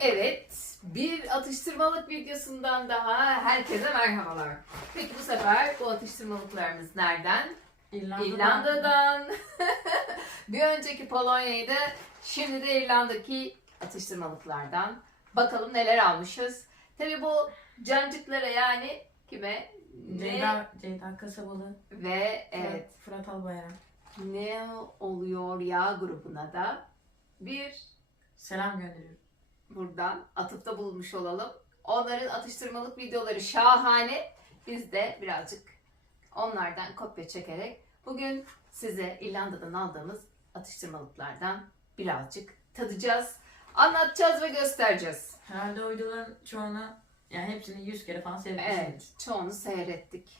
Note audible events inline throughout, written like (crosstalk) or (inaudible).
Evet, bir atıştırmalık videosundan daha herkese merhabalar. Peki bu sefer bu atıştırmalıklarımız nereden? İrlanda'dan. İrlanda'dan. (laughs) bir önceki Polonya'ydı, şimdi de İrlanda'daki atıştırmalıklardan. Bakalım neler almışız. Tabi bu cancıklara yani kime? Ceyda, Ceyda Kasabalı. Ve evet, Fırat Albayrak. ne oluyor ya grubuna da bir Selam gönderiyorum. Buradan atıfta bulunmuş olalım. Onların atıştırmalık videoları şahane. Biz de birazcık onlardan kopya çekerek bugün size İrlanda'dan aldığımız atıştırmalıklardan birazcık tadacağız, anlatacağız ve göstereceğiz. Herhalde o videoların çoğunu, yani hepsini 100 kere falan seyretmişsiniz. Evet, çoğunu seyrettik.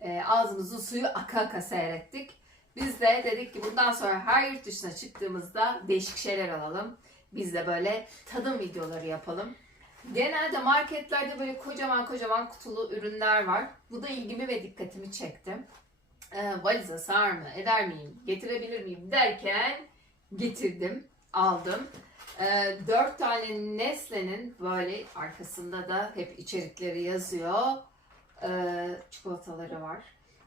Ee, ağzımızın suyu aka aka seyrettik. Biz de dedik ki bundan sonra her yurt dışına çıktığımızda değişik şeyler alalım. Biz de böyle tadım videoları yapalım. Genelde marketlerde böyle kocaman kocaman kutulu ürünler var. Bu da ilgimi ve dikkatimi çekti. Ee, valize sığar mı, eder miyim, getirebilir miyim derken getirdim, aldım. Ee, dört tane Nestle'nin böyle arkasında da hep içerikleri yazıyor. Ee, çikolataları var.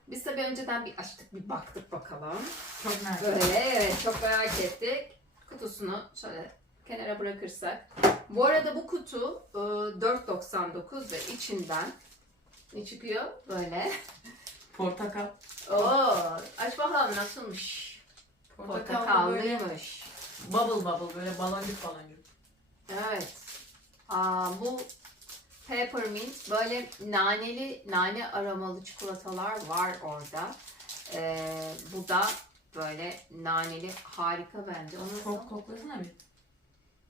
Biz tabii önceden bir açtık, bir baktık bakalım. Çok merak Böyle evet çok merak ettik. Kutusunu şöyle kenara bırakırsak. Bu arada bu kutu e, 4.99 ve içinden ne çıkıyor? Böyle. (laughs) Portakal. Oo, aç bakalım nasılmış. Portakallıymış. bubble bubble böyle baloncuk baloncuk. Evet. Aa, bu peppermint böyle naneli, nane aromalı çikolatalar var orada. Ee, bu da böyle naneli harika bence. Onu Kok koklasana bir.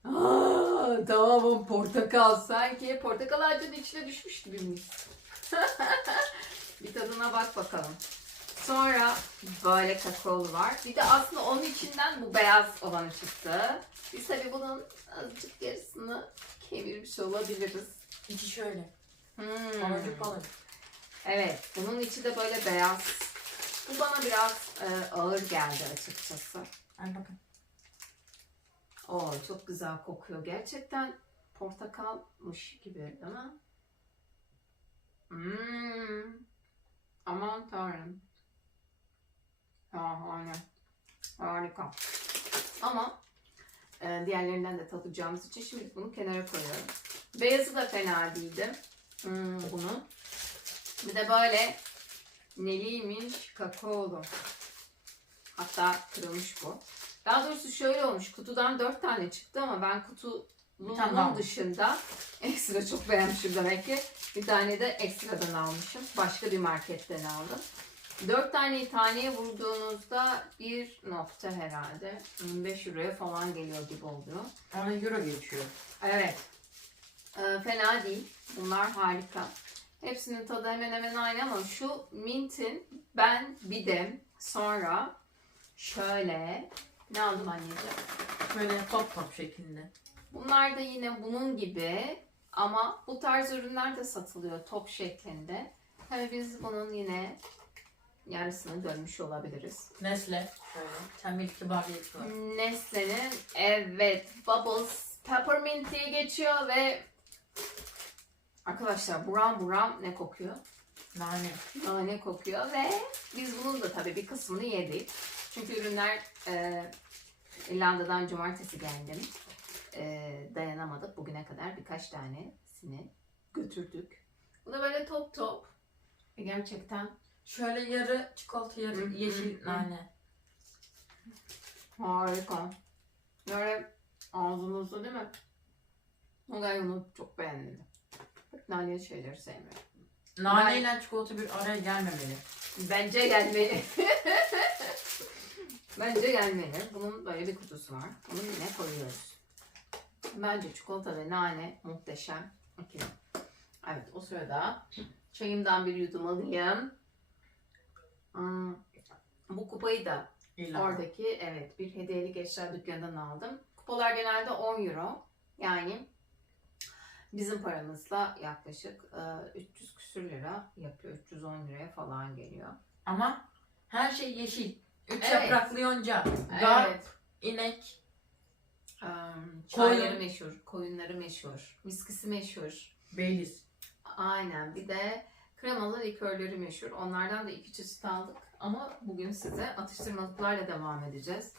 Aa, tamam portakal sanki portakal ağacının içine düşmüş gibi miyiz? (laughs) bir tadına bak bakalım. Sonra böyle kakaolu var. Bir de aslında onun içinden bu beyaz olanı çıktı. Biz tabii bunun azıcık yarısını kemirmiş olabiliriz. İçi şöyle. Hmm. Baloncuk baloncuk. Evet, bunun içi de böyle beyaz. Bu bana biraz e, ağır geldi açıkçası. Ay bakın. Oo çok güzel kokuyor. Gerçekten portakalmış gibi değil mi? Hmm. Aman tanrım. Şahane. Harika. Ama e, diğerlerinden de tadacağımız için şimdi bunu kenara koyuyorum. Beyazı da fena değildi. Hmm, bunu. Bir de böyle neliymiş kakaolu. Hatta kırılmış bu. Daha doğrusu şöyle olmuş. Kutudan dört tane çıktı ama ben tane kutunun dışında ekstra çok beğenmişim demek ki. Bir tane de ekstradan almışım. Başka bir marketten aldım. Dört taneyi taneye vurduğunuzda bir nokta herhalde 25 euroya falan geliyor gibi oluyor. Ona euro geçiyor. Evet. Ee, fena değil. Bunlar harika. Hepsinin tadı hemen hemen aynı ama şu mintin ben bir de sonra şöyle ne aldım anneciğim? Böyle top top şeklinde. Bunlar da yine bunun gibi ama bu tarz ürünler de satılıyor top şeklinde. Tabii biz bunun yine yarısını dönmüş olabiliriz. Nesle. Şöyle. Tembel kibariyeti var. Nestle'nin evet Bubbles Peppermint diye geçiyor ve arkadaşlar buram buram ne kokuyor? Nane. Nane kokuyor ve biz bunun da tabii bir kısmını yedik. Çünkü ürünler e, İrlanda'dan cumartesi geldi. E, dayanamadık. Bugüne kadar birkaç tanesini götürdük. Bu da böyle top top. Ve gerçekten Şöyle yarı çikolata yarı yeşil nane. harika. Böyle ağzınızda değil mi? O ben onu çok beğendim. Naneli şeyleri sevmiyorum. Nane ile çikolata bir araya gelmemeli. Bence gelmeli. (laughs) Bence gelmeli. Bunun böyle bir kutusu var. Bunu yine koyuyoruz. Bence çikolata ve nane muhteşem. İkili. Evet o sırada çayımdan bir yudum alayım. Hmm, Bu kupayı da İlla. oradaki evet bir hediyelik eşya dükkanından aldım. Kupalar genelde 10 euro. Yani bizim paramızla yaklaşık e, 300 küsür lira yapıyor. 310 liraya falan geliyor. Ama her şey yeşil. Üç Evet. yapraklı yonca. Garp, Evet. inek, Koyun. Çayları meşhur, koyunları meşhur, viskisi meşhur. Baileys. Aynen. Bir de kremalı likörleri meşhur. Onlardan da iki çeşit aldık. Ama bugün size atıştırmalıklarla devam edeceğiz.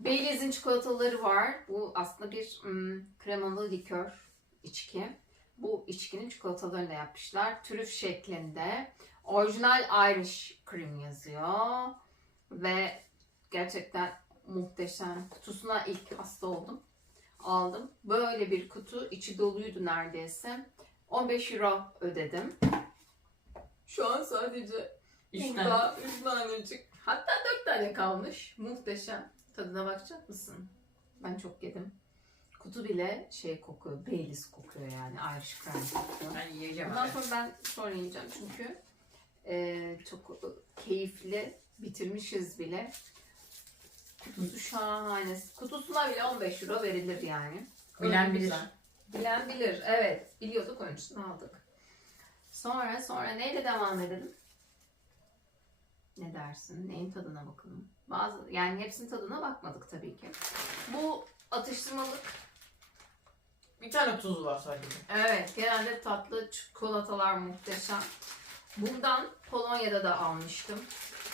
Baileys'in çikolataları var. Bu aslında bir ım, kremalı likör içki. Bu içkinin çikolatalarını da yapmışlar. Trüf şeklinde. Orijinal Irish Cream yazıyor. Ve gerçekten muhteşem. Kutusuna ilk hasta oldum. Aldım. Böyle bir kutu. içi doluydu neredeyse. 15 euro ödedim. Şu an sadece Üç tane. burada 3 tanecik. Hatta 4 tane kalmış. Muhteşem. Tadına bakacak mısın? Ben çok yedim. Kutu bile şey kokuyor. Baileys kokuyor yani. Irish Cream kokuyor. Ben yiyeceğim. Bundan abi. sonra ben sonra yiyeceğim çünkü e, çok keyifli. Bitirmişiz bile. Kutusu şahane. Kutusuna bile 15 euro verilir yani. Bilen Öyle bilir. güzel. Bilen bilir. Evet. Biliyorduk onun için aldık. Sonra sonra neyle devam edelim? Ne dersin? Neyin tadına bakalım? Bazı yani hepsinin tadına bakmadık tabii ki. Bu atıştırmalık Bir tane tuz var sadece. Evet, genelde tatlı çikolatalar muhteşem. Bundan Polonya'da da almıştım.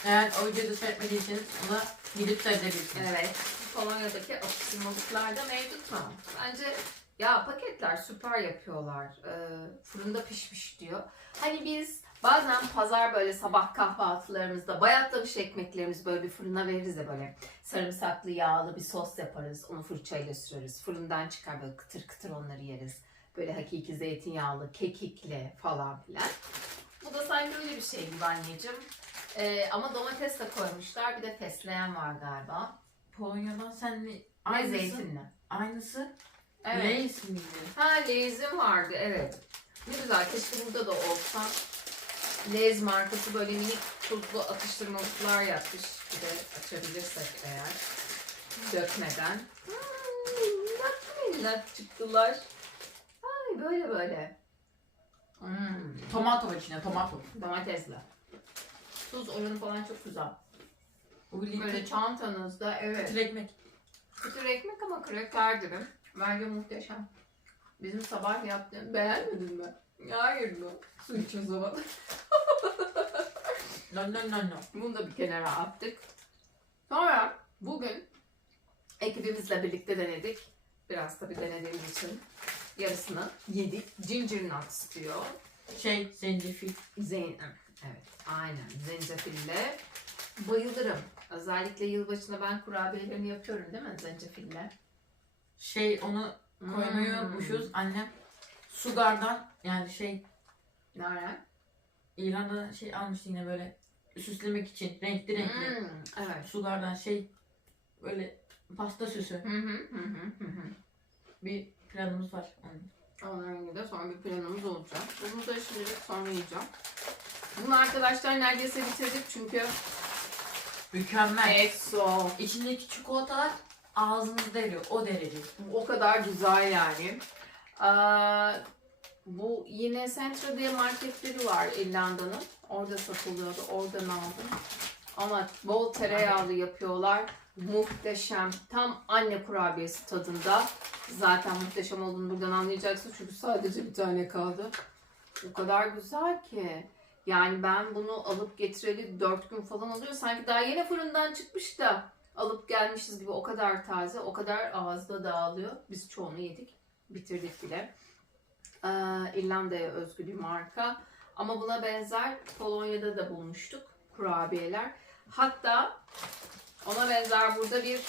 Eğer o videoda seyretmediyseniz ona gidip seyredebilirsiniz. Evet, Polonya'daki atıştırmalıklarda mevcut mu? Bence ya paketler süper yapıyorlar. Ee, fırında pişmiş diyor. Hani biz bazen pazar böyle sabah kahvaltılarımızda bayatlamış ekmeklerimizi böyle bir fırına veririz ya böyle sarımsaklı yağlı bir sos yaparız. Onu fırçayla süreriz. Fırından çıkar böyle kıtır kıtır onları yeriz. Böyle hakiki zeytinyağlı, kekikli falan filan. Bu da sanki öyle bir şey gibi anneciğim. Ee, ama domates de koymuşlar. Bir de fesleğen var galiba. Polonya'dan sen ne? Ve Aynısı. zeytinli. Aynısı. Evet. Lay's miydi? Ha lezim vardı evet. Ne güzel keşke burada da olsa. Lez markası böyle minik tuzlu atıştırmalıklar yapmış. Bir de açabilirsek eğer. Dökmeden. Hmm, minnak çıktılar. Ay böyle böyle. Hmm, Tomato var içinde tomato. domatesle. Tuz oranı falan çok güzel. Böyle çantanızda evet. kıtır ekmek. Kıtır ekmek ama kraker gibi. Bence muhteşem. Bizim sabah yaptığım beğenmedin mi? Hayır mı? Su iç o zaman. (laughs) No no no no. Bunu da bir kenara attık. Sonra bugün ekibimizle birlikte denedik. Biraz tabii denediğimiz için yarısını yedik. Ginger nuts diyor. Şey zencefil. Zeyn evet aynen zencefille. Bayılırım. Özellikle yılbaşında ben kurabiyelerimi yapıyorum değil mi zencefille? Şey onu koymayı Hmm. unutmuşuz. Annem Sugar'dan yani şey Nereden? İran'da şey almıştı yine böyle süslemek için renkli renkli. Hmm, evet. Sugar'dan şey böyle pasta süsü Hı hı hı hı hı hı. bir planımız var. Onun. Onların gibi de sonra bir planımız olacak. Bunu da şimdilik sonra yiyeceğim. Bunu arkadaşlar neredeyse bitirdik çünkü Mükemmel. Exo İçindeki çikolatalar ağzınızda eriyor. O derece. o kadar güzel yani. Aa, bu yine Centro diye marketleri var İrlanda'nın. Orada satılıyordu. Oradan aldım. Ama bol tereyağlı yapıyorlar. Muhteşem. Tam anne kurabiyesi tadında. Zaten muhteşem olduğunu buradan anlayacaksın. Çünkü sadece bir tane kaldı. O kadar güzel ki. Yani ben bunu alıp getireli 4 gün falan oluyor. Sanki daha yeni fırından çıkmış da alıp gelmişiz gibi o kadar taze, o kadar ağızda dağılıyor. Biz çoğunu yedik, bitirdik bile. Ee, İrlanda'ya özgü bir marka. Ama buna benzer Polonya'da da bulmuştuk kurabiyeler. Hatta ona benzer burada bir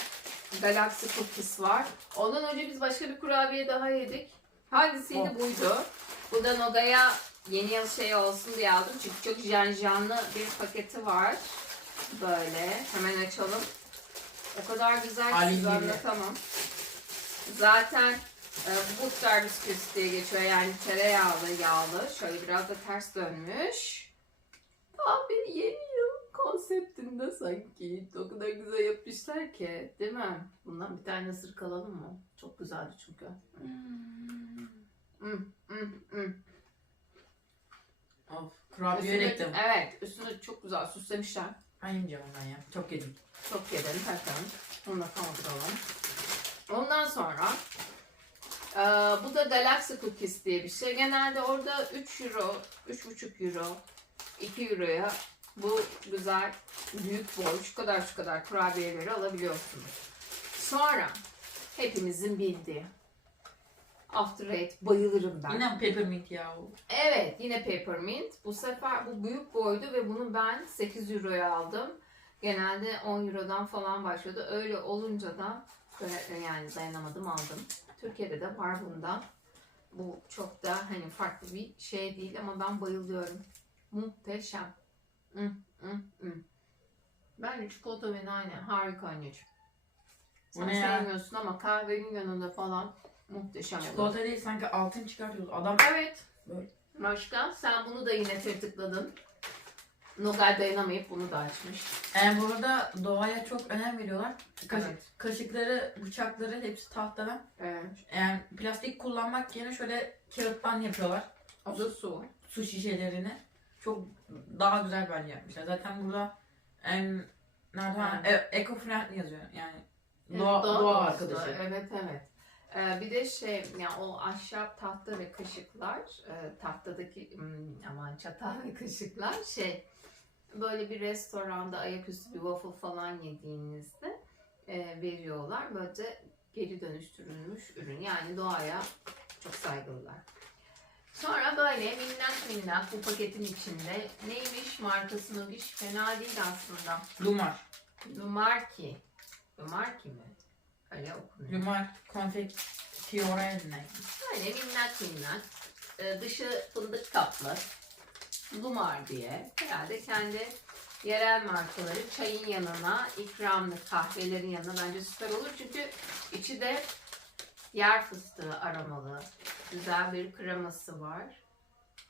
Galaxy Cookies var. Ondan önce biz başka bir kurabiye daha yedik. Hangisiydi O. buydu. Bu da Noga'ya yeni yıl şey olsun diye aldım. Çünkü çok janjanlı bir paketi var. Böyle. Hemen açalım. O kadar güzel ki size anlatamam. Zaten e, butter bisküvisi diye geçiyor. Yani tereyağlı, yağlı. Şöyle biraz da ters dönmüş. Tam bir yeni yıl konseptinde sanki. O kadar güzel yapmışlar ki. Değil mi? Bundan bir tane ısırık alalım mı? Çok güzeldi çünkü. Hmm. Hmm, hmm, hmm. Of. Kurabiye reklamı. Evet, üstüne çok güzel süslemişler. Yemeyeceğim ondan ya. Çok yedim. Çok yedim takalım. Bunu da kaldıralım. Ondan sonra e, bu da Galaxy Cookies diye bir şey. Genelde orada 3 euro, 3,5 euro, 2 euroya bu güzel büyük boy şu kadar şu kadar kurabiyeleri alabiliyorsunuz. Sonra hepimizin bildiği After Eight bayılırım ben. Yine peppermint ya o. Evet yine peppermint. Bu sefer bu büyük boydu ve bunu ben 8 euroya aldım. Genelde 10 eurodan falan başladı. Öyle olunca da böyle yani dayanamadım aldım. Türkiye'de de var bunda. Bu çok da hani farklı bir şey değil ama ben bayılıyorum. Muhteşem. Hı, hı, hı. Ben çikolata ve nane harika anneciğim. Sen sevmiyorsun ama kahvenin yanında falan muhteşem olur. Çikolata değil sanki altın çıkartıyoruz. Adam Evet. Böyle. Başka? Sen bunu da yine tırtıkladın. Nogay dayanamayıp bunu da açmış. Yani bu arada doğaya çok önem veriyorlar. Kaş- Evet. Kaşıkları, bıçakları hepsi tahtadan. Evet. Yani plastik kullanmak yerine şöyle kağıttan yapıyorlar. O da su. Su şişelerini. Çok daha güzel bence yapmışlar. Zaten burada em, nerede? Ha, e, eco friendly yazıyor. Yani doğa, Evet, doğa, dostu. arkadaşı. Evet evet. Ee, bir de şey yani o ahşap tahta ve kaşıklar e, tahtadaki hmm, aman çatal ve kaşıklar şey böyle bir restoranda ayaküstü bir waffle falan yediğinizde e, veriyorlar. Böylece geri dönüştürülmüş ürün. Yani doğaya çok saygılılar. Sonra böyle minnak minnak bu paketin içinde neymiş markası hiç fena değil aslında. Lumar. Lumarki. Lumarki mi? Öyle okunuyor. Lumar konfeksiyonel. Böyle minnak minnak. e, dışı fındık kaplı. Lumar diye. Herhalde kendi yerel markaları çayın yanına, ikramlı kahvelerin yanına bence süper olur. Çünkü içi de yer fıstığı aromalı. Güzel bir kreması var.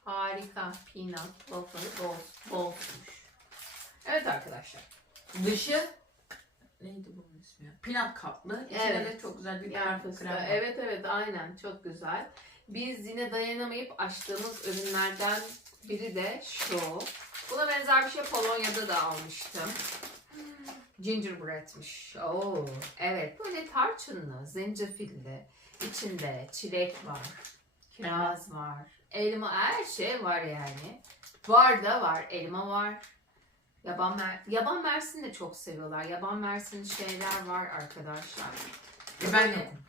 Harika. Peanut, waffle, bol, bolmuş. Evet arkadaşlar. Dışı neydi Peanut kaplı. İçinde Evet. de çok güzel bir krem, fıstığı. krem var. Evet evet aynen çok güzel. Biz yine dayanamayıp açtığımız ürünlerden biri de şu. Buna benzer bir şey Polonya'da da almıştım. Gingerbread'miş. Oo, evet böyle tarçınlı, zencefilli. İçinde çilek var, kiraz var, elma her şey var yani. Var da var, elma var. Yaban, mer yaban mersin de çok seviyorlar. Yaban mersin şeyler var arkadaşlar. E ben yokum.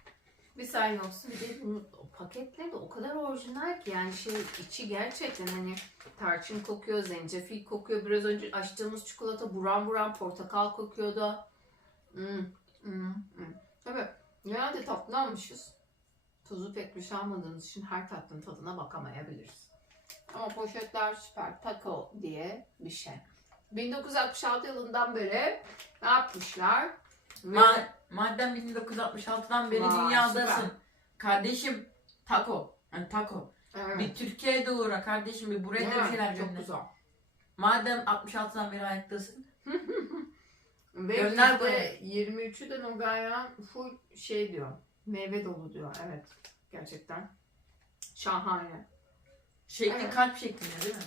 Bir sen yoksun bir de bunun o paketleri de o kadar orijinal ki yani şey içi gerçekten hani tarçın kokuyor, zencefil kokuyor. Biraz önce açtığımız çikolata buram buram portakal kokuyordu. Hmm, hmm, hmm. Tabii genelde tatlı almışız. Tuzu pek bir şey için her tatlının tadına bakamayabiliriz. Ama poşetler süper. Taco diye bir şey. 1966 yılından beri ne yapmışlar? Ma madem 1966'dan beri Vay, dünyadasın. süper. Kardeşim taco. Yani taco. Evet. Bir Türkiye'ye de uğra kardeşim bir buraya da bir şeyler çok gönder. güzel. Madem 66'dan beri ayaktasın. (laughs) Ve Gönder yüzde 23'ü de Nogaya full şey diyor. Meyve dolu diyor. Evet. Gerçekten. Şahane. Şekli Evet. kalp şeklinde değil mi?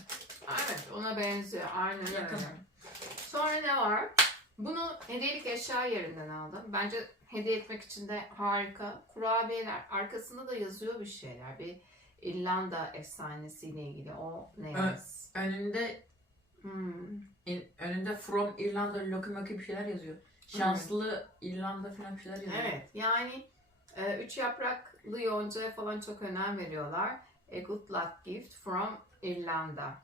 Evet ona benziyor. Aynen Yakın. öyle. Sonra ne var? Bunu hediyelik eşya yerinden aldım. Bence hediye etmek için de harika. Kurabiyeler. Arkasında da yazıyor bir şeyler. Bir İrlanda efsanesiyle ilgili. O ne Evet. Önünde Hmm. in- önünde from İrlanda Lokomoki bir şeyler yazıyor. Şanslı İrlanda falan bir şeyler yazıyor. Evet yani e, üç yapraklı yoncaya falan çok önem veriyorlar. A good luck gift from İrlanda.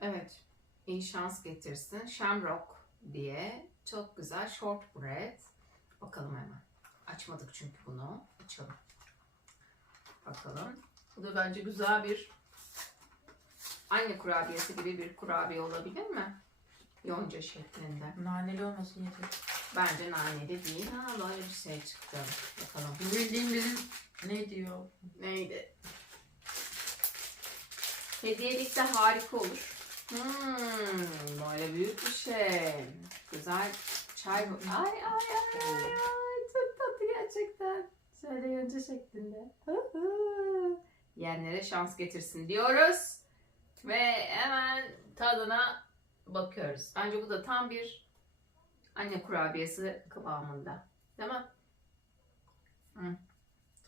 Evet iyi şans getirsin. Shamrock diye çok güzel shortbread. Bakalım hemen. Açmadık çünkü bunu. Açalım. Bakalım. Bu da bence güzel bir anne kurabiyesi gibi bir kurabiye olabilir mi? Yonca şeklinde. Naneli olmasın yeter. Bence naneli değil. Ha böyle bir şey çıktı. Bakalım. Bu bildiğim bizim ne diyor? Neydi? Hediyelik de harika olur. Hmm, böyle büyük bir şey. Güzel çay. Ay ay ay ay ay. Çok tatlı gerçekten. Şöyle yonca şeklinde. Yiyenlere şans getirsin diyoruz. Ve hemen tadına bakıyoruz. Bence bu da tam bir anne kurabiyesi kıvamında. Değil mi?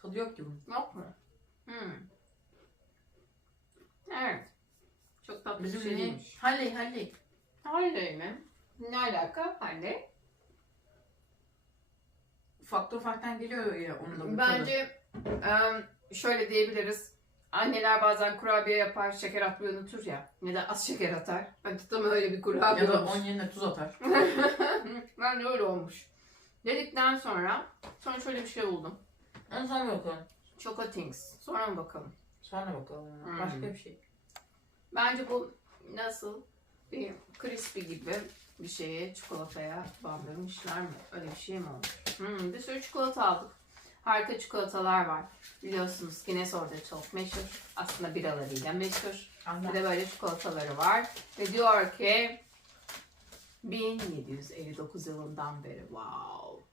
Tadı yok bunun. Yok mu? Hmm. Evet. Çok tatlı Bizim bir şey ne? değilmiş. Halley Halley. Halley mi? Ne alaka? Halley? Ufakta ufaktan geliyor ya onun da bu tadı. Bence em, şöyle diyebiliriz. Anneler bazen kurabiye yapar, şeker atmayı unutur ya. Ya da az şeker atar. Ben tam öyle bir kurabiye Ya da olmuş. onun yerine tuz atar. (laughs) ben de öyle olmuş. Dedikten sonra sonra şöyle bir şey buldum. Onu sonra bakalım. Choco Things. Sonra mı bakalım? Sonra bakalım. Hmm. Başka bir şey. Bence bu nasıl bir crispy gibi bir şeye çikolataya bandırmışlar mı? Öyle bir şey mi olmuş? Hmm, bir sürü çikolata aldık. Harika çikolatalar var. Biliyorsunuz Guinness orada çok meşhur. Aslında biralarıyla meşhur. Bir Anla. de böyle çikolataları var. Ve diyor ki 1759 yılından beri. Wow.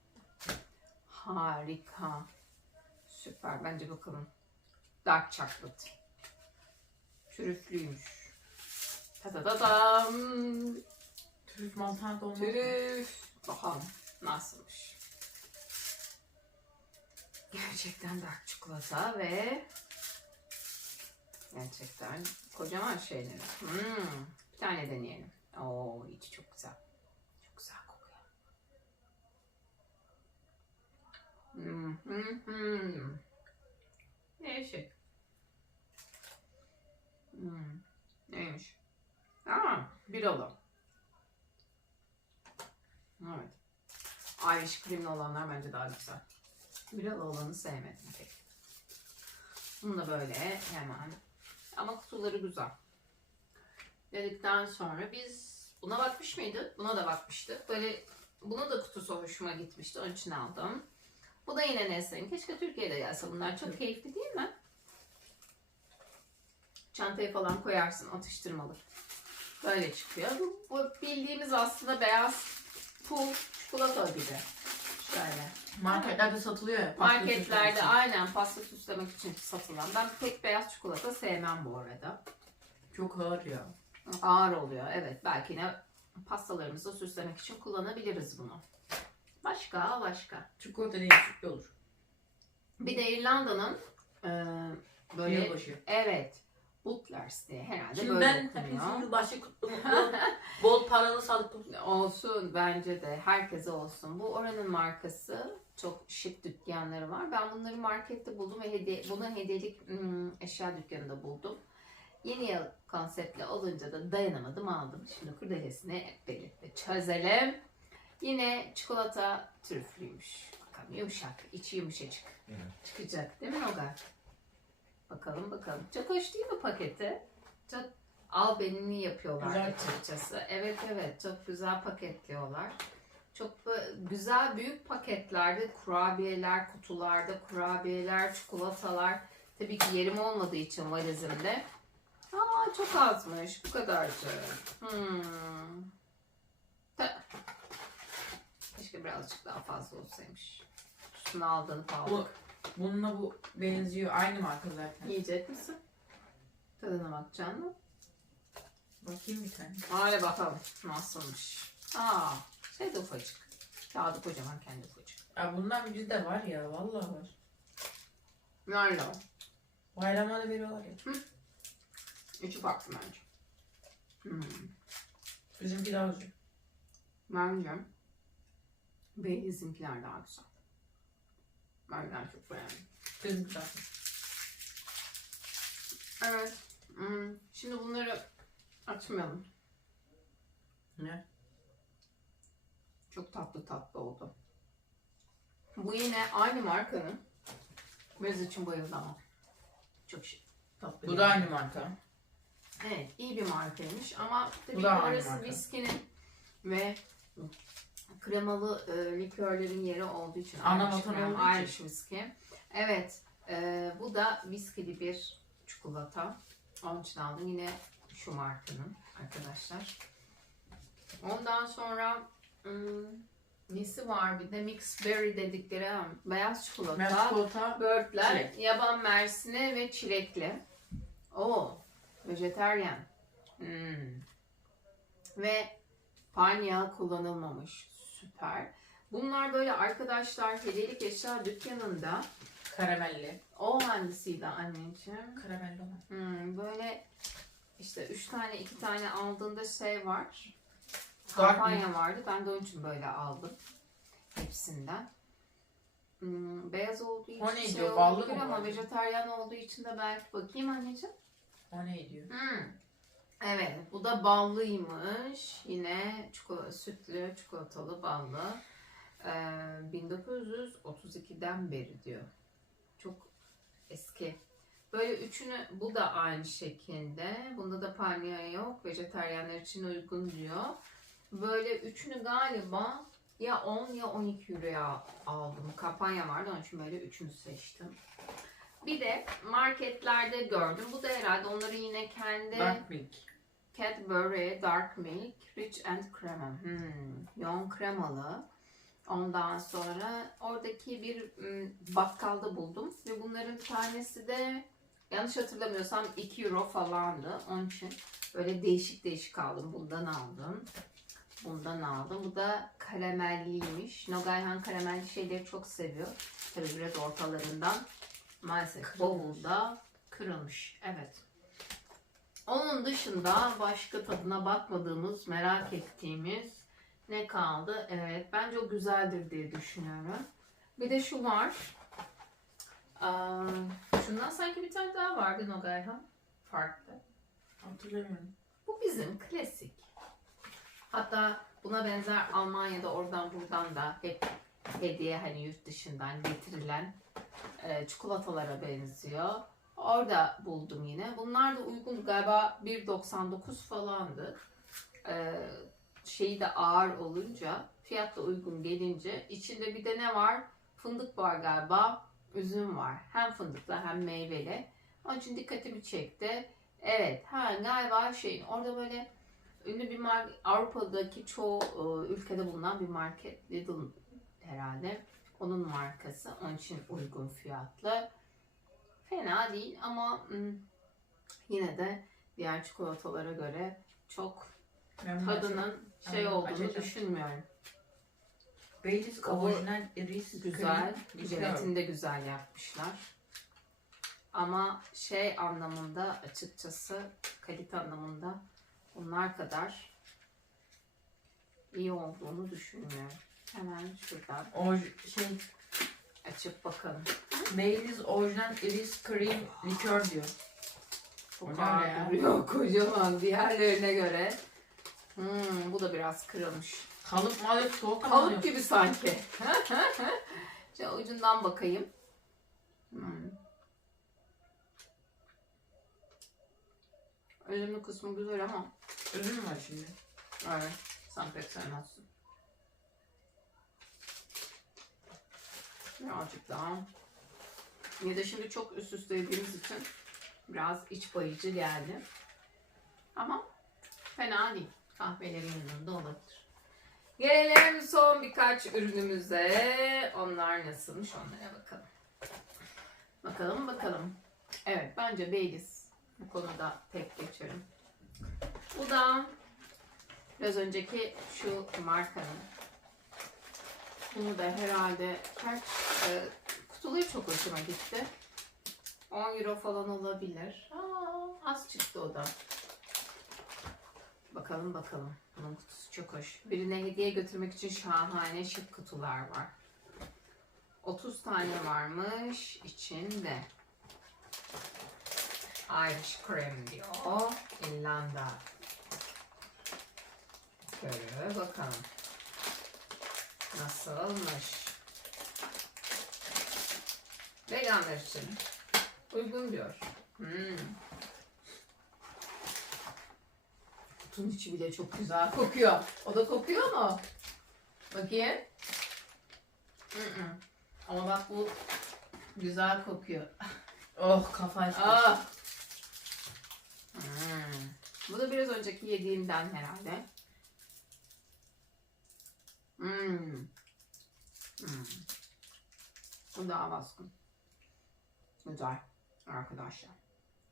Harika. Süper. Bence bakalım. Dark chocolate. Trüflüymüş. Ta ta ta tam. Trüf mantar dolma. Trüf. Bakalım nasılmış. Gerçekten dark çikolata ve gerçekten kocaman şeyleri. Hmm. Bir tane deneyelim. Oo, içi çok güzel. Çok güzel kokuyor. Hmm, hmm, hmm. Değişik. Hmm. Neymiş? Aa, biralı. Evet. Irish creamli olanlar bence daha güzel. Biralı olanı sevmedim pek. Bunu da böyle hemen. Ama kutuları güzel. Dedikten sonra biz buna bakmış mıydık? Buna da bakmıştık. Böyle bunu da kutusu hoşuma gitmişti. Onun için aldım. Bu da yine Nestle'nin. Keşke Türkiye'de gelse. Bunlar çok keyifli değil mi? Çantaya falan koyarsın atıştırmalık. Böyle çıkıyor. Bu, bu bildiğimiz aslında beyaz pul çikolata gibi. Şöyle. Marketlerde satılıyor ya. pasta Marketlerde süslemesi. aynen pasta süslemek için satılan. Ben pek beyaz çikolata sevmem bu arada. Çok ağır ya. Ağır oluyor evet. Belki ne pastalarımızı süslemek için kullanabiliriz bunu. Başka başka. Çikolata değil sütlü olur. Bir de İrlanda'nın e, böyle Yılbaşı. evet Butlers diye herhalde Şimdi böyle ben okunuyor. hepinizin yılbaşı kutlu mutlu. (laughs) bol paralı sağlıklı. Olsun bence de herkese olsun. Bu oranın markası çok şık dükkanları var. Ben bunları markette buldum ve hediye, bunu hediyelik hmm, eşya dükkanında buldum. Yeni yıl konseptli olunca da dayanamadım aldım. Şimdi kurdelesini hep birlikte çözelim. Yine çikolata trüflüymüş. Bakalım yumuşak, içi yumuşacık. Çıkacak değil mi Noga? Bakalım bakalım. Çok hoş değil mi paketi? Çok al benimli yapıyorlar Güzel. açıkçası. Evet evet çok güzel paketliyorlar. Çok güzel büyük paketlerde kurabiyeler, kutularda kurabiyeler, çikolatalar. Tabii ki yerim olmadığı için valizimde. Aa çok azmış bu kadarcık. Hmm. Ta- Keşke birazcık daha fazla olsaymış. Kutusunu aldığını aldık. Bununla bu benziyor. Aynı marka zaten. Yiyecek misin? Tadına bakacaksın mı? Bakayım bir tane. Hadi bakalım nasılmış. Aa, şey de ufacık. Kağıdı kocaman kendi ufacık. Ya bundan bizde var ya. Vallahi var. Nerede o? Bayramlarda veriyorlar ya. İçi farklı bence. Hmm. Bizimki daha güzel. Bence Beyaz'ınkiler daha güzel. Ben daha çok beğendim. Bizimki daha Evet. Hmm. Şimdi bunları açmayalım. Ne? Çok tatlı tatlı oldu. Bu yine aynı markanın. Bez için bayıldım ama. Çok şık. Tatlı. Bu da aynı marka. Evet, iyi bir markaymış ama tabii Bu ki orası marka. viskinin ve kremalı e, likörlerin yeri olduğu için Ana vatan olduğu için. Irish whiskey. Evet, e, bu da viskili bir çikolata. Onun için aldım yine şu markanın arkadaşlar. Ondan sonra hmm, nesi var bir de mix berry dedikleri ha, beyaz çikolata. Ben çikolata Börtler, Çilek. yaban mersini ve çilekli. Oo, vejeteryan. Hmm. Ve palm yağı kullanılmamış. Süper. Bunlar böyle arkadaşlar hediyelik eşya dükkanında. Karamelli. O hangisiydi anneciğim? Karamelli olan. Hmm, böyle işte üç tane iki tane aldığında şey var. Dark Kampanya vardı. Ben de onun için böyle aldım. Hepsinden. Hmm, beyaz olduğu için O ne şey diyor? Ballı olabilir mı ama bu? vejetaryen olduğu için de belki bakayım anneciğim. O ne diyor? Hmm. Evet, bu da ballıymış. Yine çikolata, sütlü, çikolatalı ballı. Ee, 1932'den beri diyor. Çok eski. Böyle üçünü, bu da aynı şekilde. Bunda da palmiye yok. Vejetaryenler için uygun diyor. Böyle üçünü galiba ya 10 ya 12 euroya aldım. Kampanya vardı onun için böyle üçünü seçtim. Bir de marketlerde gördüm. Bu da herhalde onların yine kendi Dark milk. Cadbury Dark Milk Rich and Crema. Hmm, yoğun kremalı. Ondan sonra oradaki bir ım, bakkalda buldum ve bunların tanesi de yanlış hatırlamıyorsam 2 euro falandı. Onun için böyle değişik değişik aldım. Bundan aldım. Bundan aldım. Bu da karamelliymiş. Nogayhan karamelli şeyleri çok seviyor. Tabii biraz ortalarından maalesef bavulda kırılmış. Evet. Onun dışında başka tadına bakmadığımız, merak ettiğimiz ne kaldı? Evet, bence o güzeldir diye düşünüyorum. Bir de şu var. Aa, şundan sanki bir tane daha vardı Nogayhan. Farklı. Hatırlamıyorum. Bu bizim klasik. Hatta buna benzer Almanya'da oradan buradan da hep hediye hani yurt dışından getirilen e, çikolatalara benziyor. Orada buldum yine. Bunlar da uygun galiba 1.99 falandı. E, şeyi de ağır olunca fiyat da uygun gelince içinde bir de ne var? Fındık var galiba. Üzüm var. Hem fındıklı hem meyveli. Onun için dikkatimi çekti. Evet, ha galiba şeyin orada böyle ünlü bir market Avrupa'daki çoğu e, ülkede bulunan bir market Lidl herhalde. Onun markası. Onun için uygun fiyatlı. Fena değil ama yine de diğer çikolatalara göre çok Ben bunu açacağım. tadının şey olduğunu açacağım. düşünmüyorum. Baileys orijinal iris Güzel, jelatini de güzel yapmışlar. Ama şey anlamında açıkçası kalite anlamında onlar kadar iyi olduğunu düşünmüyorum. Hemen şuradan Orj şey açıp bakalım. Baileys orijinal iris cream likör diyor. Bu kadar ya? duruyor (laughs) kocaman diğerlerine göre. Hmm, bu da biraz kırılmış. Kalıp malı soğuk ama Kalıp yok. gibi sanki. (laughs) Şöyle ucundan bakayım. Hmm. Ölümlü kısmı güzel ama Üzüm var şimdi? evet, sen pek sevmezsin. Birazcık daha. Ya da şimdi çok üst üste yediğimiz için biraz iç bayıcı geldi. Ama fena değil. Kahvelerin yanında olabilir. Gelelim son birkaç ürünümüze. Onlar nasılmış onlara bakalım. Bakalım bakalım. Evet bence Baileys bu konuda tek geçelim. Bu da biraz önceki şu markanın. Bunu da herhalde kaç e, kutuları çok hoşuma gitti. 10 euro falan olabilir. Aa, az çıktı o da. Bakalım bakalım. Bunun kutusu çok hoş. Birine hediye götürmek için şahane şık kutular var. 30 tane varmış içinde. Irish cream diyor. İrlanda. Şöyle bakalım. Nasılmış? Veganlar için uygun diyor. Hmm. Kutunun içi bile çok güzel kokuyor. O da kokuyor mu? Bakayım. Mm-mm. Ama bak bu güzel kokuyor. Oh kafa açtı. Ah. Hmm. Bu da biraz önceki yediğimden herhalde. Hmm. Hmm. Bu daha baskın. Güzel arkadaşlar.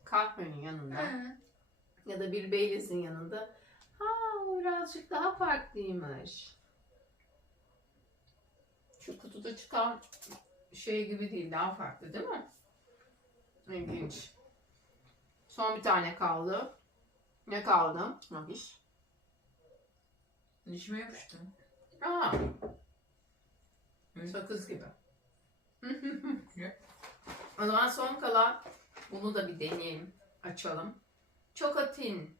Kahvenin yanında ya da bir Baileys'in yanında ha bu birazcık daha farklıymış. Şu kutuda çıkan şey gibi değil. Daha farklı değil mi? İlginç. Son bir tane kaldı. Ne kaldı? Nagiş. Dişime yapıştı. Aa, Hı. sakız gibi. (laughs) O zaman son kalan bunu da bir deneyelim. Açalım. Chocotin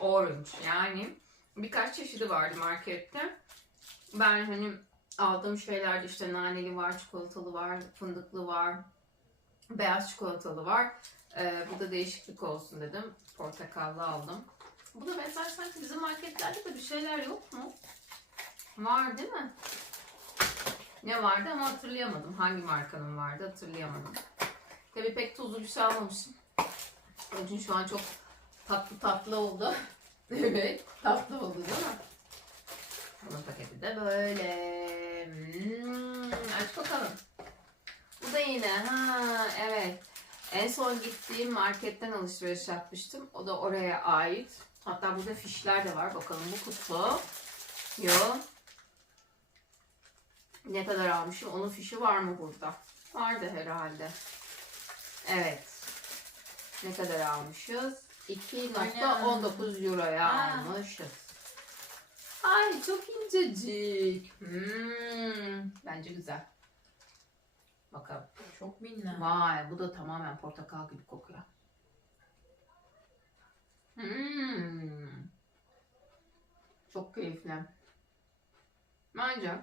Orange yani birkaç çeşidi vardı markette. Ben hani aldığım şeylerde işte naneli var, çikolatalı var, fındıklı var, beyaz çikolatalı var. Ee, bu da değişiklik olsun dedim. Portakallı aldım. Bu da benzer sanki bizim marketlerde de bir şeyler yok mu? Var değil mi? Ne vardı ama hatırlayamadım. Hangi markanın vardı hatırlayamadım. Tabii pek tuzlu bir şey almamışım. Onun için şu an çok tatlı tatlı oldu. (laughs) evet tatlı oldu değil mi? Bunun paketi de böyle. Hmm, aç bakalım. Bu da yine ha evet. En son gittiğim marketten alışveriş yapmıştım. O da oraya ait. Hatta burada fişler de var. Bakalım bu kutu. Yo. Ne kadar almışım? Onun fişi var mı burada? Vardı herhalde. Evet. Ne kadar almışız? 2.19 euroya almışız. Ay çok incecik. Hmm, bence güzel. Bakalım. Çok minnak. Vay bu da tamamen portakal gibi kokuyor. Hmm. Çok keyifli. Bence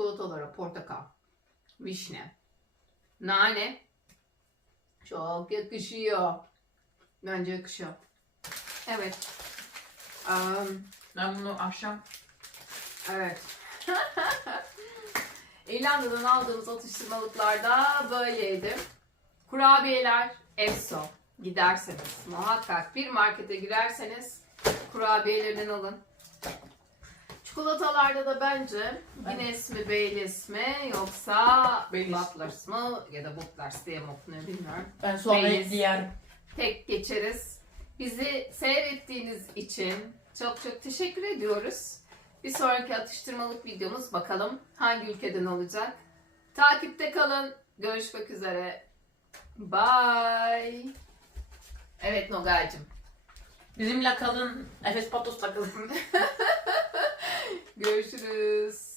çikolatalara portakal, vişne, nane çok yakışıyor. Bence yakışıyor. Evet. Um, Ben bunu akşam Evet. (laughs) İrlanda'dan aldığımız atıştırmalıklarda böyleydi. Kurabiyeler Esso. Giderseniz muhakkak bir markete girerseniz kurabiyelerden alın. Çikolatalarda da bence Guinness mi Baileys mi yoksa Baileys. Butlers mı ya da Butlers diye mi okunuyor bilmiyorum ben sonra Baileys. diğer tek geçeriz. Bizi seyrettiğiniz için çok çok teşekkür ediyoruz. Bir sonraki atıştırmalık videomuz bakalım hangi ülkeden olacak. Takipte kalın. Görüşmek üzere. Bye. Evet Nogay'cığım. bizimle kalın. Efes Patos'la kalın. (laughs) Görüşürüz.